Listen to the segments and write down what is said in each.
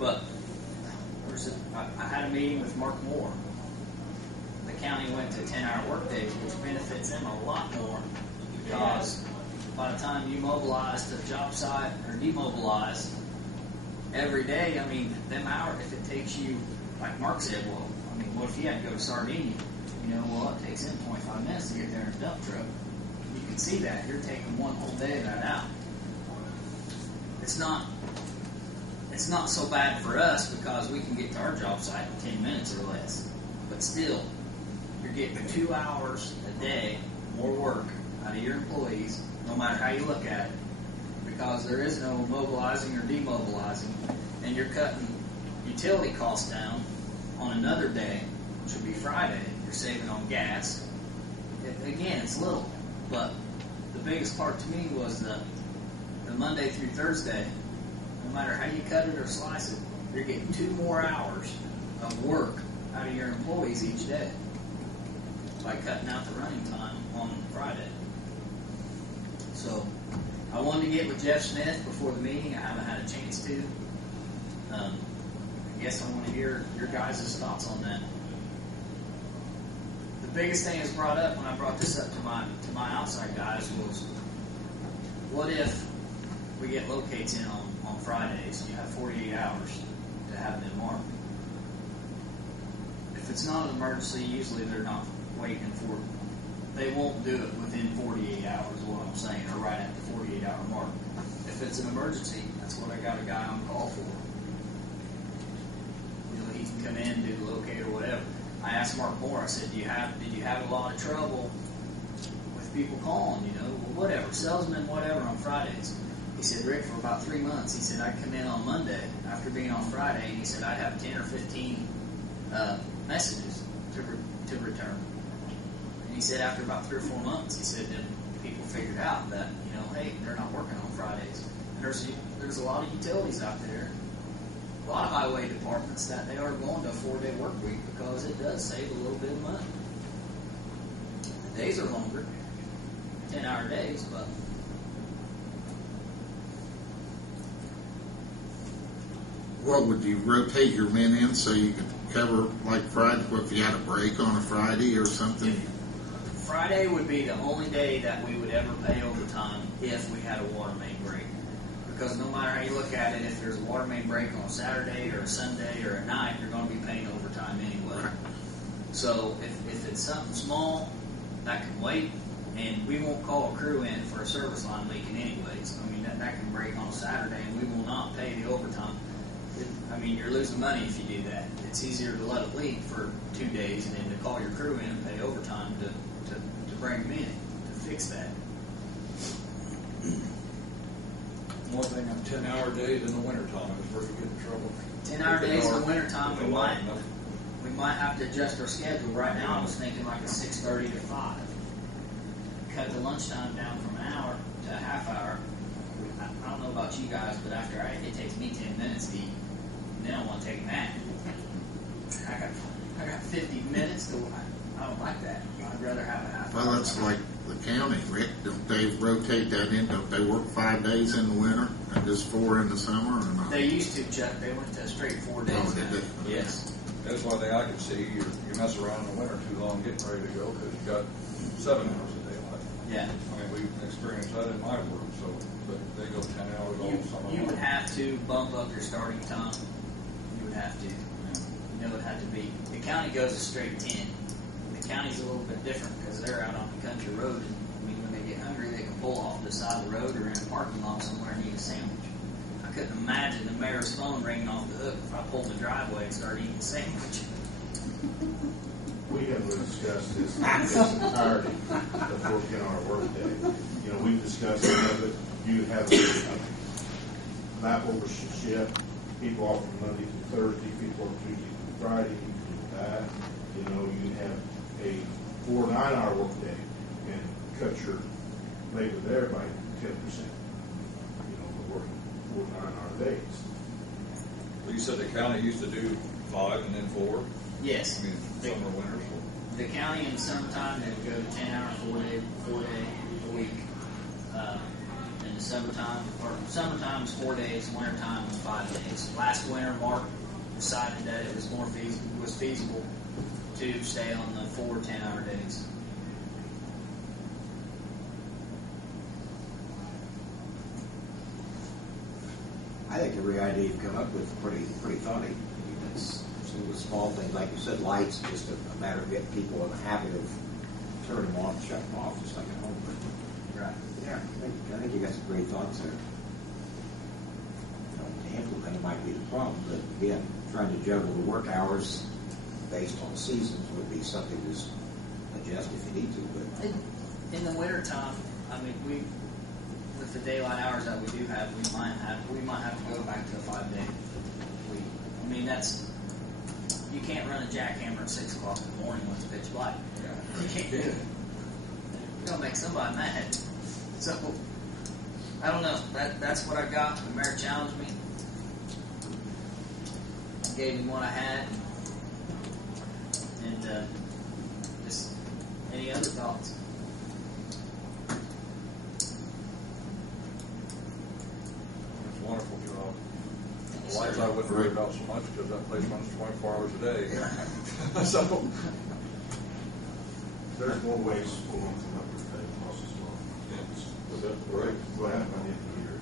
But I had a meeting with Mark Moore. The county went to 10-hour workdays, which benefits them a lot more, because by the time you mobilize to the job site or demobilize every day, I mean, them hours, if it takes you, like Mark said, well, I mean, what if you had to go to Sardinia? You know, well, it takes him 25 minutes to get there in a dump truck. You can see that. You're taking one whole day of that out. It's not so bad for us because we can get to our job site in 10 minutes or less. But still, you're getting 2 hours a day more work out of your employees, no matter how you look at it, because there is no mobilizing or demobilizing, and you're cutting utility costs down on another day, which would be Friday. You're saving on gas. Again, it's little, but the biggest part to me was the Monday through Thursday. No matter how you cut it or slice it, you're getting 2 more hours of work out of your employees each day by cutting out the running time on Friday. So I wanted to get with Jeff Smith before the meeting. I haven't had a chance to. I guess I want to hear your guys' thoughts on that. The biggest thing that's brought up when I brought this up to my outside guys was, what if we get locates in on Fridays? You have 48 hours to have them marked. If it's not an emergency, usually they're not waiting for it. They won't do it within 48 hours, is what I'm saying, or right at the 48-hour mark. If it's an emergency, that's what I got a guy on call for. You know, he can come in, do the locate or whatever. I asked Mark Moore, I said, did you have a lot of trouble with people calling, you know, well, whatever, salesmen, whatever, on Fridays? He said, Rick, for about 3 months, he said, I'd come in on Monday after being on Friday, and he said, I'd have 10 or 15 messages to return. And he said, after about 3 or 4 months, he said, then people figured out that, you know, hey, they're not working on Fridays. And there's a lot of utilities out there, a lot of highway departments, that they are going to a 4-day work week because it does save a little bit of money. The days are longer, 10-hour days, but what would you rotate your men in so you could cover, like Friday, if you had a break on a Friday or something? Friday would be the only day that we would ever pay overtime if we had a water main break. Because no matter how you look at it, if there's a water main break on a Saturday or a Sunday or at night, you're going to be paying overtime anyway. Right. So if it's something small, that can wait, and we won't call a crew in for a service line leaking anyways. I mean, that can break on a Saturday, and we will not pay the overtime. I mean, you're losing money if you do that. It's easier to let it leak for 2 days and then to call your crew in and pay overtime to bring them in to fix that. One thing on 10-hour days in the wintertime is where you get in trouble. 10-hour days in the wintertime, we might have to adjust our schedule. Right now, I was thinking like a 6:30 to 5. Cut the lunchtime down from an hour to a half hour. I don't know about you guys, but after it takes me 10 minutes to eat, and then I want to take a nap. I got 50 minutes to. I don't like that. I'd rather have a half hour. Well, that's like the county, Rick. Don't they rotate that in? Don't they work 5 days in the winter and just 4 in the summer, or not? They used to, Chuck. They went to straight 4 days. Oh, did they? Yes. That's one thing I can see. You mess around in the winter too long getting ready to go because you got 7 hours a day left. Yeah. I mean, we've experienced that in my work, so but they go 10 hours all summer. You would have to bump up your starting time. You would have to. You know, it had to be. The county goes a straight 10. The county's a little bit different because they're out on the country road. And, I mean, when they get hungry, they can pull off the side of the road or in a parking lot somewhere and eat a sandwich. I couldn't imagine the mayor's phone ringing off the hook if I pulled the driveway and started eating a sandwich. We haven't discussed this entirety of 14-hour workday. You know, we've discussed some of it. You have a map over shift, people off from Monday to Thursday, people off Tuesday to Friday, you can do that. You know, you have a 4 9-hour workday and cut your labor there by 10%. You know, we're working 4 9-hour days. Well, you said the county used to do 5 and then 4? Yes. I mean, summer, winters. The county in the summertime, they would go to 10-hour, 4 day a week. In the the summertime, or summertime is 4 days, wintertime is 5 days. Last winter, Mark decided that it was feasible to stay on the 4 10-hour days. I think every idea you've come up with is pretty funny. I mean, it's some of the small things, like you said, lights, just a matter of getting people in the habit of turning them on and shutting them off, just like at home. Right. Yeah, I think you got some great thoughts there. The implementing might be the problem, but again, trying to juggle the work hours based on seasons would be something to just adjust if you need to. But In the wintertime, I mean, with the daylight hours that we do have, we might have to go back to a 5-day week. I mean, you can't run a jackhammer at 6 o'clock in the morning when it's pitch black. Yeah. You can't do it. You're gonna make somebody mad. So I don't know. That's what I got. The mayor challenged me. I gave him what I had, and just any other thoughts? It's wonderful job. The lights I wouldn't worry about so much because that place runs 24 hours a day. So There's more ways for them to come up with that cost as well. was that right? What happened by the end of the year?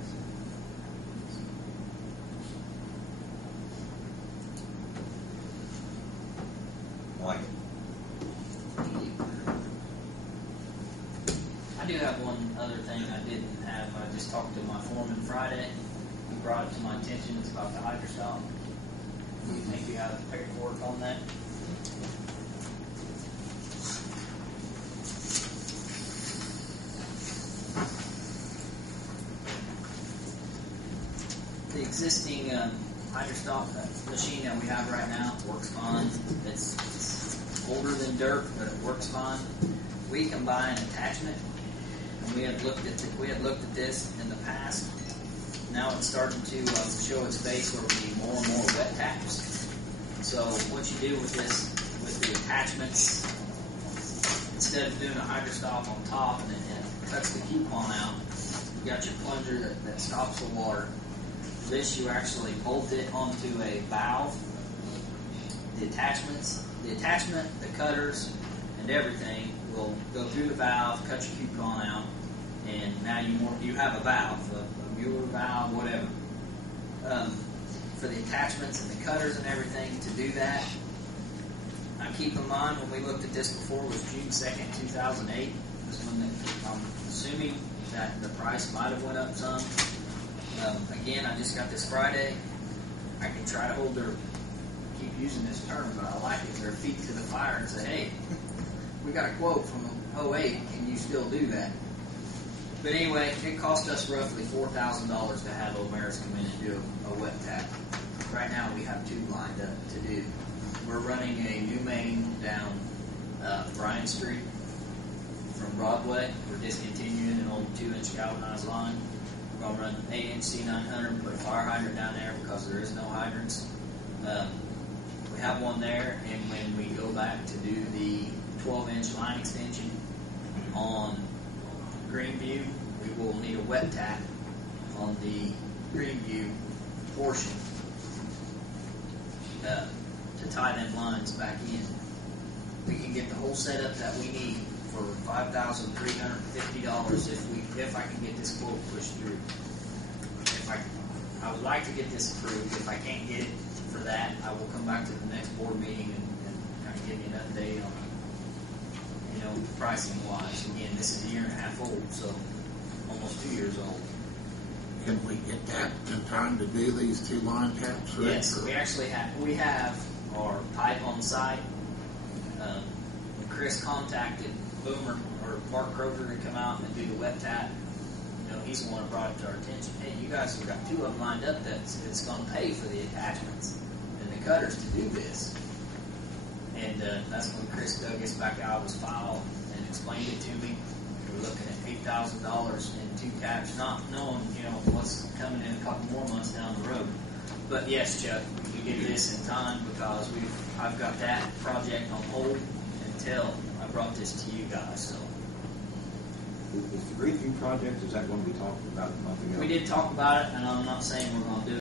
I like it. I do have one other thing I didn't have. I just talked to my foreman Friday. He brought it to my attention. It's about the hydrostop. Do you think you have paperwork on that? The existing hydrostop machine that we have right now works fine. It's older than dirt, but it works fine. We can buy an attachment, and we had looked at this in the past. Now it's starting to show its face where we need more and more wet taps. So what you do with this, with the attachments, instead of doing a hydrostop on top and it cuts the coupon out, you got your plunger that stops the water. This, you actually bolt it onto a valve. The attachment, the cutters, and everything will go through the valve, cut your coupon out, and now you have a valve, a Mueller valve, whatever. For the attachments and the cutters and everything to do that, I keep in mind when we looked at this before was June 2nd, 2008. Was when I'm assuming that the price might have went up some. Again, I just got this Friday. I can try to keep using this term, but I like it, their feet to the fire and say, hey, we got a quote from 08, can you still do that? But anyway, it cost us roughly $4,000 to have O'Meara's come in and do a wet tap. Right now we have 2 lined up to do. We're running a new main down Bryan Street from Broadway. We're discontinuing an old 2-inch galvanized line. We're going to run 8-inch C900 and put a fire hydrant down there because there is no hydrants. We have one there, and when we go back to do the 12-inch line extension on Greenview, we will need a wet tap on the Greenview portion to tie them lines back in. We can get the whole setup that we need for $5,350 if I can get this quote pushed through. I would like to get this approved. If I can't get it for that, I will come back to the next board meeting and kind of give you an update on, pricing wise. Again, this is 1.5 years old, so almost 2 years old. Can we get that in time to do these 2 line taps? Right? Yes, we have our pipe on site. When Chris contacted Boomer or Mark Crover to come out and do the wet tap, he's the one who brought it to our attention. Hey, you guys have got 2 of them lined up that's going to pay for the attachments and the cutters to do this. And that's when Chris dug us back out of his file and explained it to me. We're looking at $8,000 in 2 taps, not knowing, what's coming in a couple more months down the road. But yes, Chuck, we get this in time because I've got that project on hold until I brought this to you guys. So is the Greenview project, is that one we talked about a month ago? We did talk about it, and I'm not saying we're gonna do it